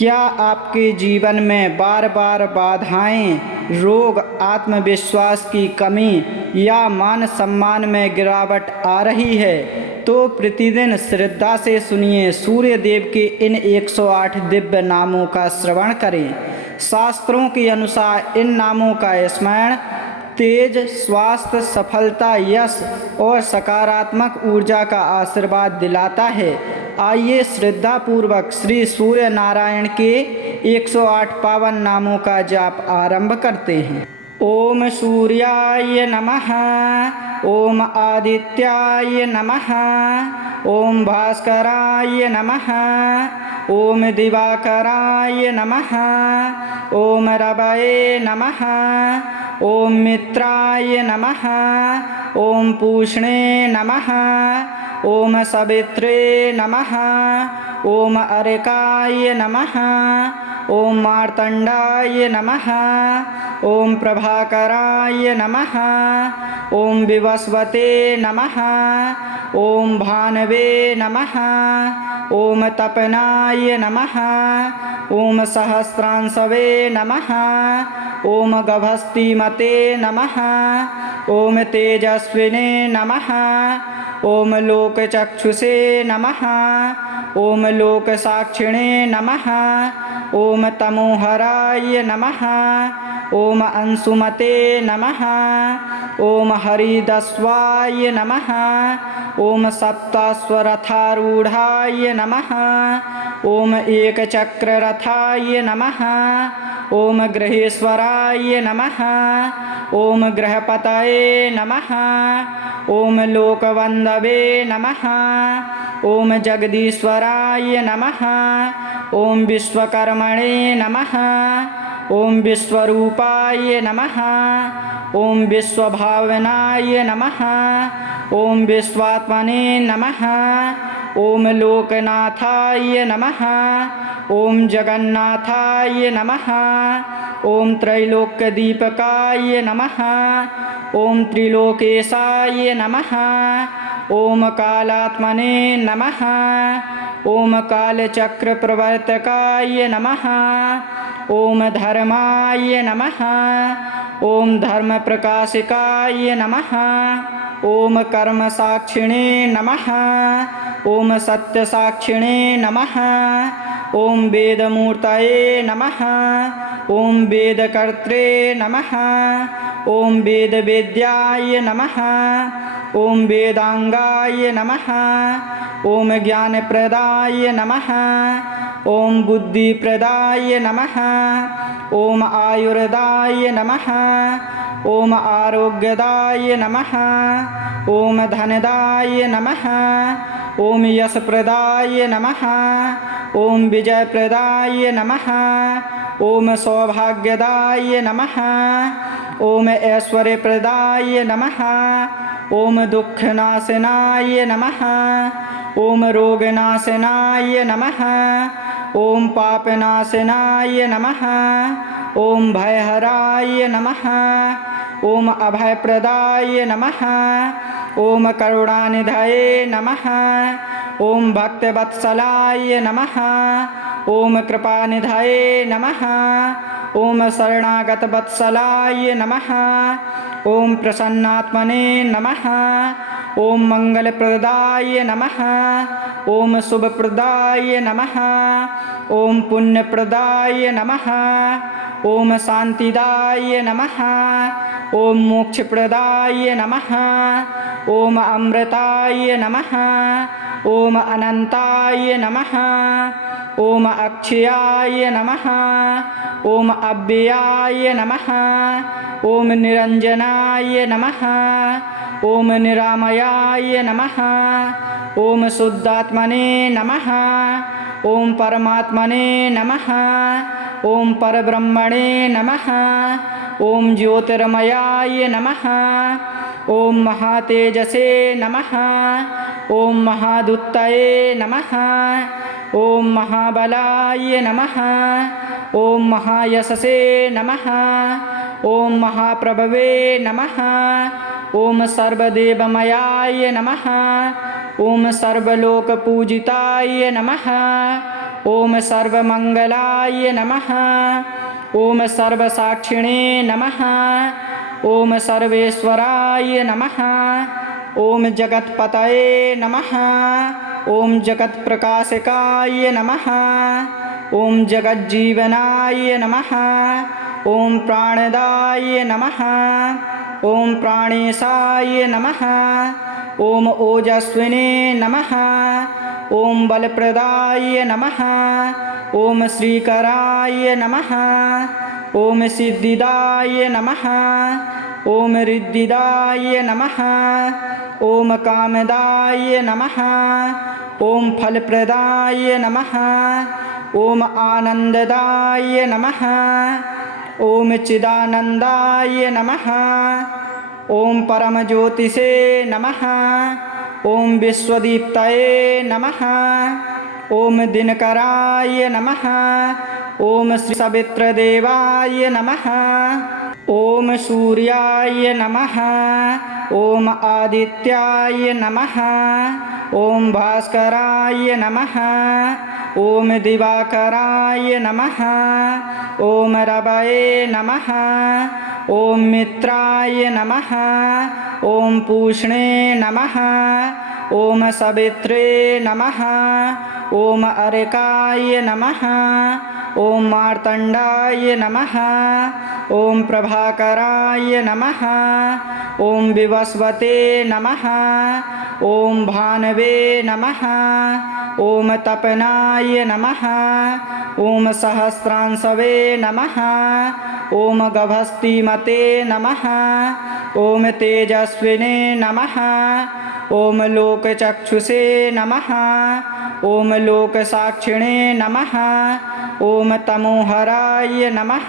क्या आपके जीवन में बार बार बाधाएं, रोग, आत्मविश्वास की कमी या मान सम्मान में गिरावट आ रही है? तो प्रतिदिन श्रद्धा से सुनिए सूर्य देव के इन 108 दिव्य नामों का श्रवण करें। शास्त्रों के अनुसार इन नामों का स्मरण तेज, स्वास्थ्य, सफलता, यश और सकारात्मक ऊर्जा का आशीर्वाद दिलाता है। आइए श्रद्धापूर्वक श्री सूर्य नारायण के 108 पावन नामों का जाप आरंभ करते हैं। ओम सूर्याय नमः, ओम आदित्याय नमः, ओम भास्कराय नमः, ओम दिवाकराय नमः, ओम रवये नमः, ओम मित्राय नमः, ओम पूष्णे नमः, ओम सवित्रे नमः, ओम अर्काय नमः, ओम मार्तंडाय नमः, ओम प्रभाकराय नमः, ओम विवस्वते नमः, ओम भानवे नमः, ओम तपनाय नमः, ओम सहस्रांशवे नमः, ओम गभस्तिमते नमः, ओम तेजस्विने नमः, ओम लोकचक्षुषे नमः, ओम लोकसाक्षिणे नमः, ओम तमोहराय नमः, ओम अंशुमते नमः, ओम हरिदस्वाय नमः, ओम सप्ताश्वरथारूढ़ाय नमः, ओम एकचक्ररथाय नमः, ओम ग्रहेश्वराय नमः, ओम ग्रहपतये नमः, ओम लोकवंदवे नमः, ओम जगदीश्वराय नमः, ओम विश्वकर्मणे नमः, ओम विश्वरूपाय नमः, ओम विश्वभावनाय नमः, ओम विश्वात्मने नमः, ओम लोकनाथाय नमः, ओम जगन्नाथाय नमः, ओम त्रैलोक्यदीपकाय नमः, ओम त्रिलोकेशाय नमः, ओम कालात्मने नमः, ओम कालचक्रप्रवर्तकाय नमः, ओम धर्माय नमः, ओम धर्मप्रकाशिकाय नमः, ओम कर्मसाक्षिणे नमः, ओम सत्यसाक्षिणे नमः, ओम वेदमूर्तये नमः, ओम वेदकर्त्रे नमः, ओम वेदवेद्याय नमः, ओम वेदांगाय नमः, ओम ज्ञानप्रदाय नमः, ओम बुद्धिप्रदाय नमः, ओम आयुर्दाय नमः, ओम आरोग्यदाय नमः, ओम धनदाय नमः, ओम यशप्रदाय नमः, ओम विजयप्रदाय नमः, ओम सौभाग्यदाय नमः, ओम ऐश्वर्यप्रदाय नमः, ओम दुःखनाशनाय नमः, ओम रोगनाशनाय नमः, ओम पापनाशनाय नमः, ओम भयहराय नमः, ओम अभयप्रदाय नमः, ओम करुणानिधये नमः, ओम भक्तवत्सलाय नमः, ओम कृपानिधये नमः, ओम शरणागतवत्सलाय नमः, ओम प्रसन्नात्मने नमः, ओम मंगलप्रदाय नमः, ओम शुभप्रदाय नमः, ओम पुण्यप्रदाय नमः, ओम शांतिदाय नमः, ओम मोक्षप्रदाय नमः, ओम अमृताय नमः, ओम अनंताय नमः, ओम अक्षयाय नमः, ओम अव्ययाय नमः, ओम निरंजनाय नमः, ओम निरामयाय नमः, ओम शुद्धात्मने नमः, ओम परमात्मने नमः, ओम परब्रह्मणे नमः, ओम ज्योतिर्मयाय नमः, ओम महातेजसे नमः, ओम महादुत्तये नमः, ओम महाबलाय नमः, ओम महायशसे नमः, ओम महाप्रभवे नमः, ओम सर्वदेवमयाय नमः, ओम सर्वलोकपूजिताय नमः, ॐ सर्वमङ्गलाय नमः। ॐ सर्वसाक्षिणे नमः। ॐ सर्वेश्वराय नमः। ॐ जगत्पतये नमः। ॐ जगत्प्रकाशकाय नमः। ॐ जगज्जीवनाय नमः। ॐ प्राणदाय नमः। ॐ प्राणेशाय नमः। ॐ ओजस्विने नमः। ॐ बलप्रदाय नमः। ॐ श्रीकराय नमः। ॐ सिद्धिदाय नमः। ॐ रिद्धिदाय नमः। ॐ कामदाय नमः। ॐ फलप्रदाय नमः। ॐ आनन्ददाय नमः। ॐ चिदानन्दाय नमः। ॐ परमज्योतिषे नमः। ॐ विश्वदीप्तये नमः। ॐ दिनकराय नमः। ॐ श्रीसवित्रदेवाय नमः। ॐ सूर्याय नमः। ॐ आदित्याय नमः। ॐ भास्कराय नमः। ॐ दिवाकराय नमः। ॐ रवये नमः। ॐ मित्राय नमः। ॐ पूष्णे नमः। ॐ सवित्रे नमः। ॐ अर्काय नमः। ॐ मार्तण्डाय नमः। ॐ प्रभाकराय नमः। ॐ विवस्वते नमः। ॐ भानवे नमः। ॐ तपनाय नमः। ॐ सहस्रांशवे नमः। ॐ गभस्तिमते नमः। ॐ तेजस्विने नमः। ॐ लोकचक्षुषे नमः। ॐ लोकसाक्षिणे नमः। ॐ तमोहराय नमः।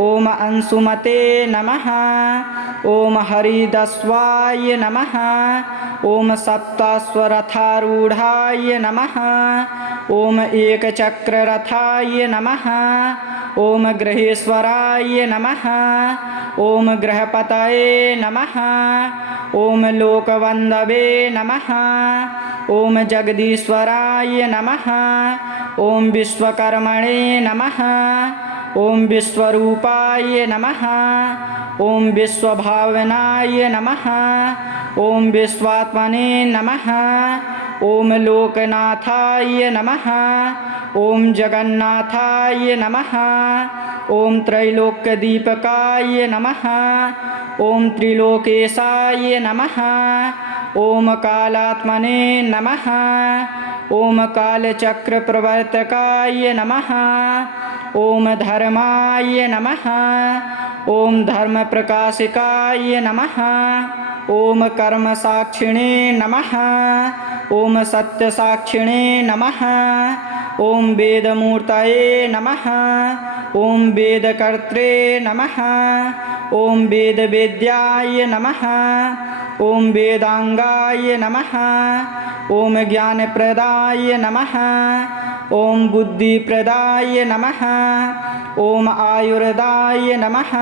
ॐ अंशुमते नमः। ॐ हरिदस्वाय नमः। ॐ सप्ताश्वरथारूढाय नमः। ॐ एकचक्ररथाय नमः। ॐ ग्रहेश्वराय नमः। ॐ ग्रहपतये नमः। ॐ लोकवन्धवे नमः। ॐ जगदीश्वराय नमः। ॐ विश्वकर्मणे नमः। ॐ विश्वरूपाय नमः। ॐ विश्वभावनाय नमः। ॐ विश्वात्मने नमः। ॐ लोकनाथाय नमः। ॐ जगन्नाथाय नमः। ॐ त्रैलोक्यदीपकाय नमः। ॐ त्रिलोकेशाय नमः। ॐ कालात्मने नमः। ॐ कालचक्रप्रवर्तकाय नमः। ॐ धर्माय नमः। ॐ धर्मप्रकाशिकाय नमः। ॐ कर्मसाक्षिणे नमः। ॐ सत्यसाक्षिणे नमः। ॐ वेदमूर्तये नमः। ॐ वेदकर्त्रे नमः। ॐ वेदवेद्याय नमः। ॐ वेदांगाय नमः। ॐ ज्ञानप्रदाय नमः। ॐ बुद्धिप्रदाय नमः। ॐ आयुर्दाय नमः।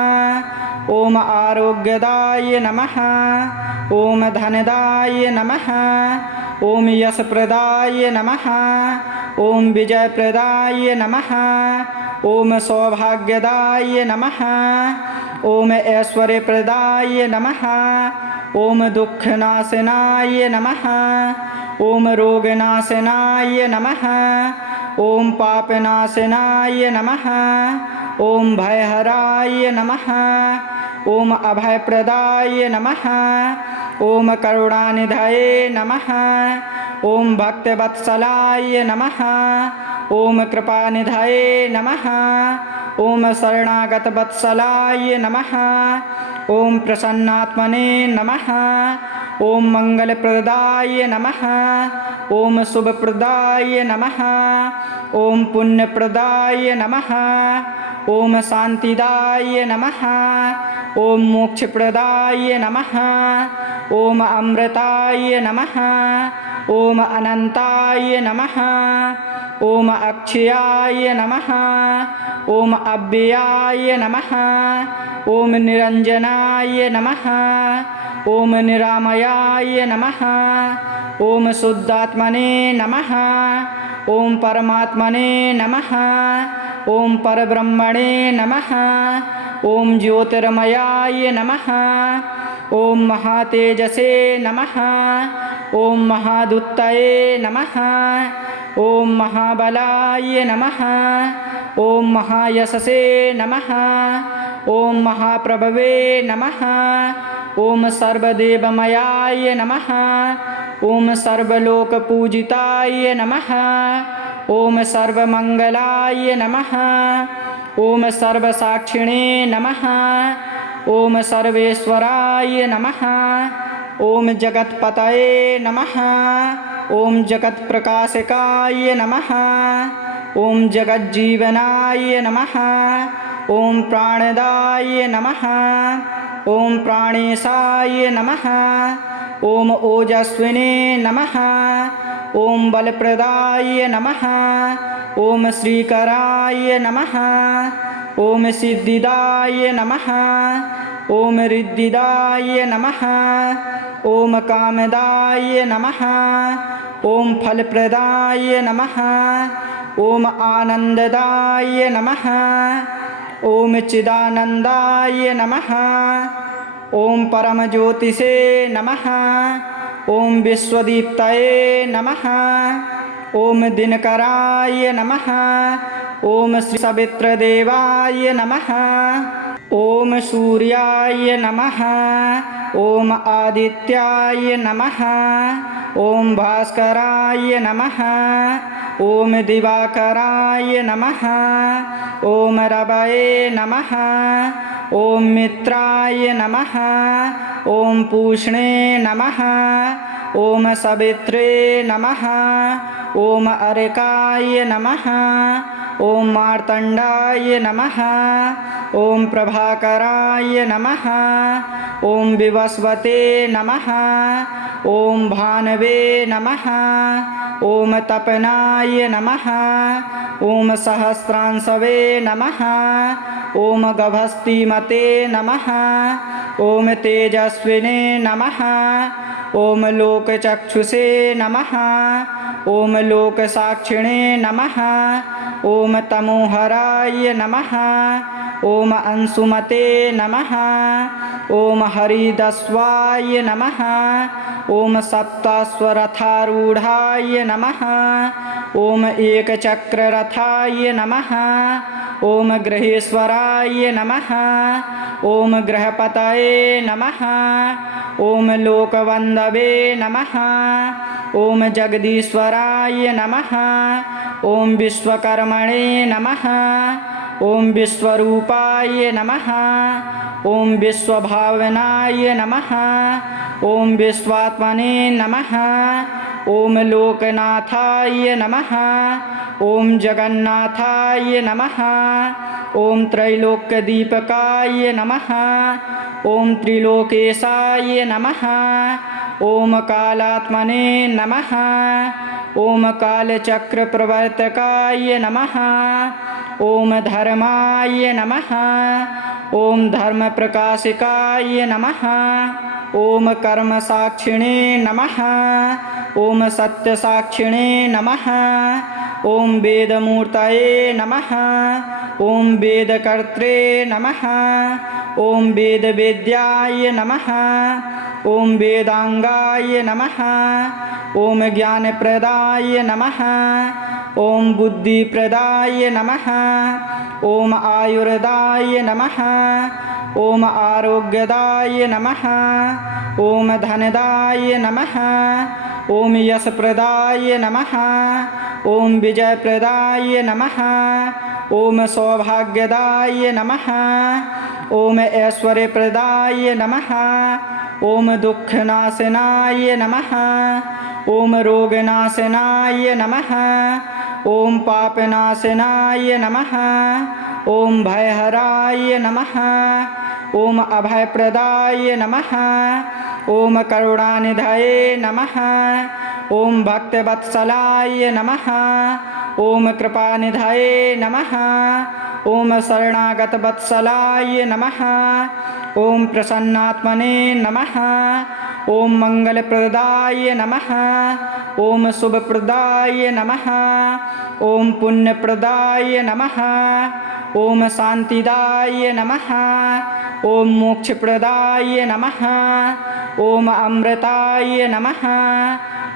ॐ आरोग्यदाय नमः। ॐ धनदाय नमः। ॐ यशप्रदाय नमः। ॐ विजयप्रदाय नमः। ॐ सौभाग्यदाय नमः। ॐ ऐश्वर्यप्रदाय नमः। ॐ दुःखनाशनाय नमः। ॐ रोगनाशनाय नमः। ॐ पापनाशनाय नमः। ॐ भयहराय नमः। ॐ अभयप्रदाय नमः। ॐ करुणानिधये नमः। ॐ भक्तवत्सलाय नमः। ॐ कृपानिधये नमः। ॐ शरणागतवत्सलाय नमः। ॐ प्रसन्नात्मने नमः। ॐ मङ्गलप्रदाय नमः। ॐ शुभप्रदाय नमः। ॐ पुण्यप्रदाय नमः। ॐ शान्तिदाय नमः। ॐ मोक्षप्रदाय नमः। ॐ अमृताय नमः। ॐ अनन्ताय नमः। ॐ अक्षयाय नमः। ॐ अव्ययाय नमः। ॐ निरञ्जनाय नमः। ॐ निरामयाय नमः। ॐ शुद्धात्मने नमः। ॐ परमात्मने नमः। ॐ परब्रह्मणे नमः। ॐ ज्योतिर्मयाय नमः। ॐ महातेजसे नमः। ॐ महादुत्तये नमः। ॐ महाबलाय नमः। ॐ महायशसे नमः। ॐ महाप्रभवे नमः। ॐ सर्वदेवमयाय नमः। ॐ सर्वलोकपूजिताय नमः। ॐ सर्वमङ्गलाय नमः। ॐ सर्वसाक्षिणे नमः। ॐ सर्वेश्वराय नमः। ॐ जगत्पतये नमः। ॐ जगत्प्रकाशकाय नमः। ॐ जगज्जीवनाय नमः। ॐ प्राणदाय नमः। ॐ प्राणेशाय नमः। ॐ ओजस्विने नमः। ॐ बलप्रदाय नमः। ॐ श्रीकराय नमः। ॐ सिद्धिदाय नमः। ॐ रिद्धिदाय नमः। ॐ कामदाय नमः। ॐ फलप्रदाय नमः। ॐ आनन्ददाय नमः। ॐ चिदानन्दाय नमः। ॐ परमज्योतिषे नमः। ॐ विश्वदीप्तये नमः। ॐ दिनकराय नमः। ॐ श्री सवित्रदेवाय नमः। ॐ सूर्याय नमः। ॐ आदित्याय नमः। ॐ भास्कराय नमः। ॐ दिवाकराय नमः। ॐ रवये नमः। ॐ मित्राय नमः। ॐ पूष्णे नमः। ॐ सवित्रे नमः। ॐ अर्काय नमः। ॐ मार्तण्डाय नमः। ॐ प्रभाकराय नमः। ॐ विवस्वते नमः। ॐ भानवे नमः। ॐ तपनाय नमः। ॐ सहस्रांशवे नमः। ॐ गभस्तिमते नमः। ॐ तेजस्विने नमः। ॐ लोकचक्षुषे नमः। ॐ लोकसाक्षिणे नमः। ॐ तमोहराय नमः। ॐ अंशुमते नमः। ॐ हरिदस्वाय नमः। ॐ सप्ताश्वरथारूढाय नमः। ॐ एकचक्ररथाय नमः। ॐ ग्रहेश्वराय नमः। ॐ ग्रहपतये नमः। ॐ लोकवन्धवे नमः। ॐ जगदीश्वराय नमः। ॐ विश्वकर्मणे नमः। ॐ विश्वरूपाय नमः। ॐ विश्वभावनाय नमः। ॐ विश्वात्मने नमः। ॐ लोकनाथाय नमः। ॐ जगन्नाथाय नमः। ॐ त्रैलोक्यदीपकाय नमः। ॐ त्रिलोकेशाय नमः। ॐ कालात्मने नमः। ॐ कालचक्रप्रवर्तकाय नमः। ॐ धर्माय नमः। ॐ धर्मप्रकाशिकाय नमः। ॐ कर्मसाक्षिणे नमः। ॐ सत्यसाक्षिणे नमः। ॐ वेदमूर्तये नमः। ॐ वेदकर्त्रे नमः। ॐ वेदवेद्याय नमः। ॐ वेदांगाय नमः। ॐ ज्ञानप्रदाय नमः। ॐ बुद्धिप्रदाय नमः। ॐ आयुर्दाय नमः। ॐ आरोग्यदाय नमः। ॐ धनदाय नमः। ॐ यशप्रदाय नमः। ॐ विजयप्रदाय नमः। ॐ सौभाग्यदाय नमः। ॐ ऐश्वर्यप्रदाय नमः। ॐ दुःखनाशनाय नमः। ॐ रोगनाशनाय नमः। ॐ पापनाशनाय नमः। ॐ भयहराय नमः। ॐ अभयप्रदाय नमः। ॐ करुणानिधये नमः। ॐ भक्तवत्सलाय नमः। ॐ कृपानिधये नमः। ॐ शरणागतवत्सलाय नमः। ॐ प्रसन्नात्मने नमः। ॐ मङ्गलप्रदाय नमः। ॐ शुभप्रदाय नमः। ॐ पुण्यप्रदाय नमः। ॐ शान्तिदाय नमः। ॐ मोक्षप्रदाय नमः। ॐ अमृताय नमः।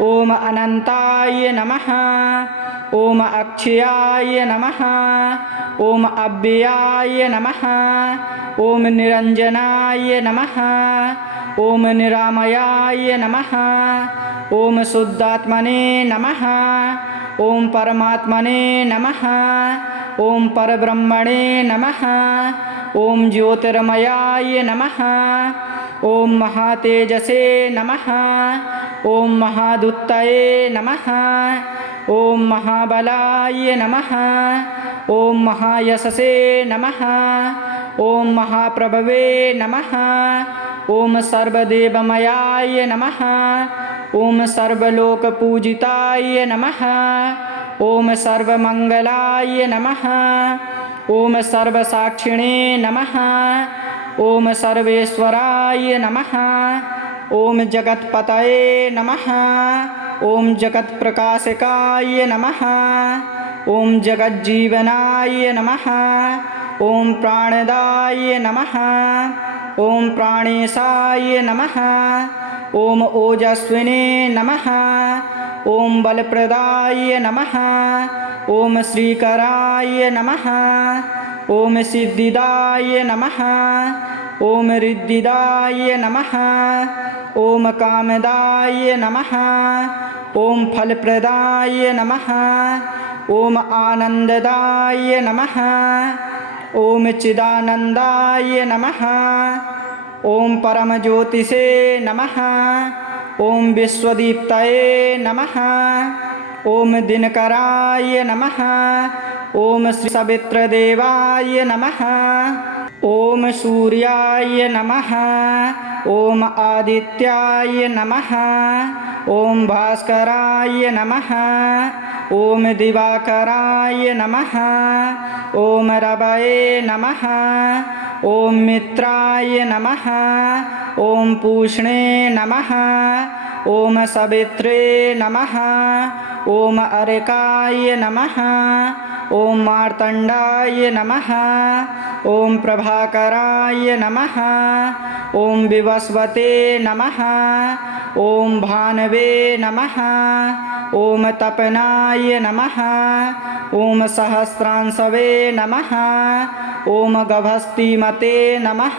ॐ अनन्ताय नमः। ॐ अक्षयाय नमः। ॐ अव्ययाय नमः। ॐ निरञ्जनाय नमः। ॐ निरामयाय नमः। ॐ शुद्धात्मने नमः। ॐ परमात्मने नमः। ॐ परब्रह्मणे नमः। ॐ ज्योतिर्मयाय नमः। ॐ महातेजसे नमः। ॐ महादुत्तये नमः। ॐ महाबलाय नमः। ॐ महायशसे नमः। ॐ महाप्रभवे नमः। ॐ सर्वदेवमयाय नमः। ॐ सर्वलोकपूजिताय नमः। ॐ सर्वमङ्गलाय नमः। ॐ सर्वसाक्षिणे नमः। ॐ सर्वेश्वराय नमः। ॐ जगत्पतये नमः। ॐ जगत्प्रकाशकाय नमः। ॐ जगज्जीवनाय नमः। ॐ प्राणदाय नमः। ॐ प्राणेशाय नमः। ॐ ओजस्विने नमः। ॐ बलप्रदाय नमः। ॐ श्रीकराय नमः। ॐ सिद्धिदाय नमः। ॐ रिद्धिदाय नमः। ॐ कामदाय नमः। ॐ फलप्रदाय नमः। ॐ आनन्ददाय नमः। ॐ चिदानन्दाय नमः। ॐ परमज्योतिषे नमः। ॐ विश्वदीप्तये नमः। ॐ दिनकराय नमः। ॐ श्री सवित्रदेवाय नमः। ॐ सूर्याय नमः। ॐ आदित्याय नमः। ॐ भास्कराय नमः। ॐ दिवाकराय नमः। ॐ रवये नमः। ॐ मित्राय नमः। ॐ पूष्णे नमः। ॐ सवित्रे नमः। ॐ अर्काय नमः। ॐ मार्तण्डाय नमः। ॐ प्रभाकराय नमः। ॐ विवस्वते नमः। ॐ भानवे नमः। ॐ तपनाय नमः। ॐ सहस्रांशवे नमः। ॐ गभस्तिमते नमः।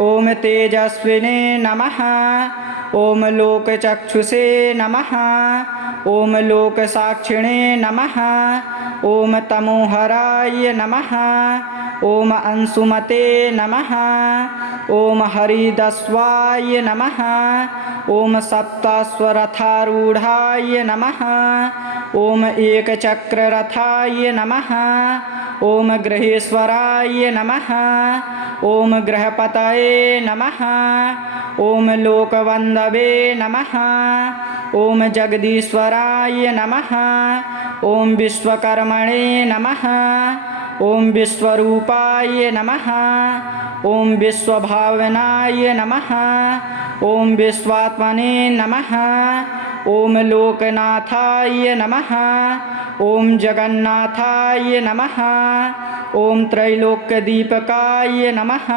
ॐ तेजस्विने नमः। ॐ लोकचक्षुषे नमः। ॐ लोकसाक्षिणे नमः। ॐ तमोहराय नमः। ॐ अंशुमते नमः। ॐ हरिदस्वाय नमः। ॐ सप्ताश्वरथारूढाय नमः। ॐ एकचक्ररथाय नमः। ॐ ग्रहेश्वराय नमः। ॐ ग्रहपतये नमः। ॐ लोकवन्धवे नमः। ॐ जगदीश्वराय नमः। ॐ विश्वकर्मणे नमः। ॐ विश्वरूपाय नमः। ॐ विश्वभावनाय नमः। ॐ विश्वात्मने नमः। ॐ लोकनाथाय नमः। ॐ जगन्नाथाय नमः। ॐ त्रैलोक्यदीपकाय नमः।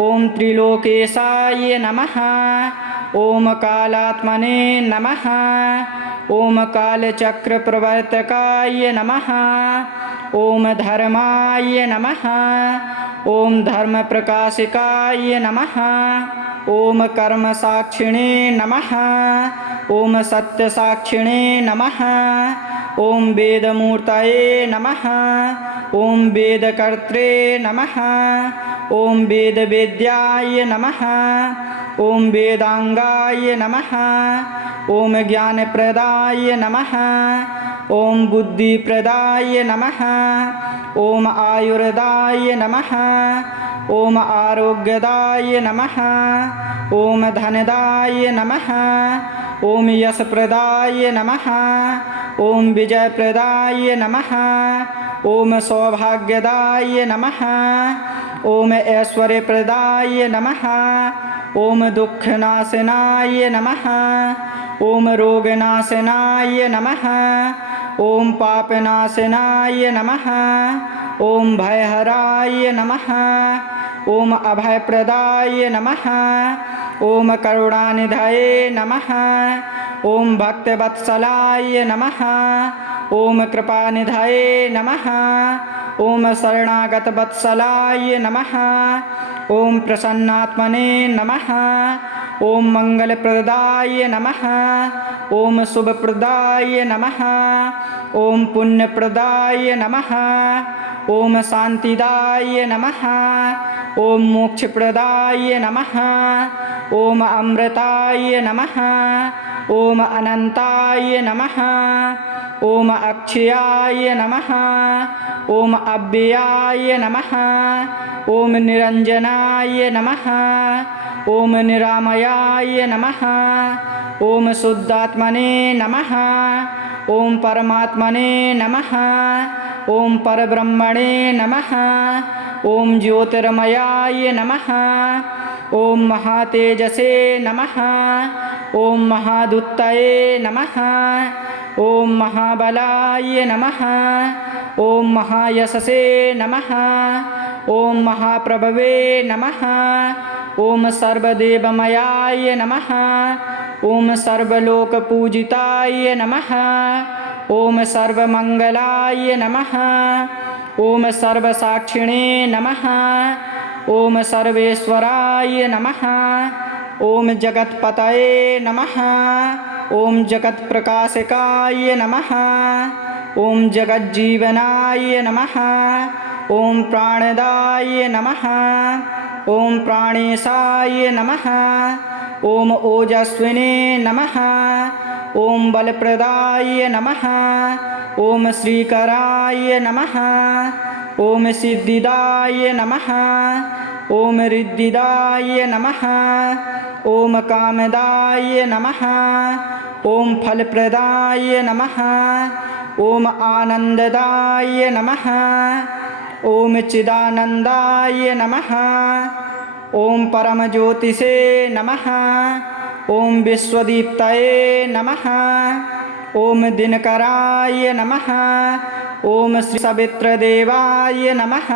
ॐ त्रिलोकेशाय नमः। ॐ कालात्मने नमः। ॐ कालचक्रप्रवर्तकाय नमः। ॐ धर्माय नमः। ॐ धर्मप्रकाशिकाय नमः। ॐ कर्मसाक्षिणे नमः। ॐ सत्यसाक्षिणे नमः। ॐ वेदमूर्तये नमः। ॐ वेदकर्त्रे नमः। ॐ वेदवेद्याय नमः। ॐ वेदांगाय नमः। ॐ ज्ञानप्रदाय नमः। ॐ बुद्धिप्रदाय नमः। ॐ आयुर्दाय नमः। ॐ आरोग्यदाय नमः। ॐ धनदाय नमः। ॐ यशप्रदाय नमः। ॐ विजयप्रदाय नमः। ॐ सौभाग्यदाय नमः। ॐ ऐश्वर्यप्रदाय नमः। ॐ दुःखनाशनाय नमः ॐ रोगनाशनाय नमः ॐ पापनाशनाय नमः ॐ भयहराय नमः ॐ अभयप्रदाय नमः ॐ करुणानिधये नमः ॐ भक्तवत्सलाय नमः ॐ कृपानिधये नमः ॐ शरणागतवत्सलाय नमः ॐ प्रसन्नात्मने नमः ॐ मङ्गलप्रदाय नमः ॐ शुभप्रदाय नमः ॐ पुण्यप्रदाय नमः ॐ शान्तिदाय नमः ॐ मोक्षप्रदाय नमः ॐ अमृताय नमः ॐ अनन्ताय नमः ॐ अक्षयाय नमः ॐ अव्ययाय नमः ॐ निरञ्जनाय नमः ॐ निरामयाय नमः ॐ शुद्धात्मने नमः ॐ परमात्मने नमः ॐ परब्रह्मणे नमः ॐ ज्योतिर्मयाय नमः ॐ महातेजसे नमः ॐ महादुत्तये नमः ॐ महाबलाय नमः ॐ महायशसे नमः ॐ महाप्रभवे नमः ॐ सर्वदेवमयाय नमः ॐ सर्वलोकपूजिताय नमः ॐ सर्वमङ्गलाय नमः ॐ सर्वसाक्षिणे नमः ॐ सर्वेश्वराय नमः ॐ जगत्पतये नमः ॐ जगत्प्रकाशकाय नमः ॐ जगज्जीवनाय नमः ॐ प्राणदाय नमः ॐ प्राणेशाय नमः ॐ ओजस्विने नमः ॐ बलप्रदाय नमः ॐ श्रीकराय नमः ॐ सिद्धिदाय नमः ॐ रिद्धिदाय नमः ॐ कामदाय नमः ॐ फलप्रदाय नमः ॐ आनन्ददाय नमः ॐ चिदानन्दाय नमः ॐ परमज्योतिषे नमः ॐ विश्वदीप्तये नमः ॐ दिनकराय नमः ॐ श्री सवित्रदेवाय नमः।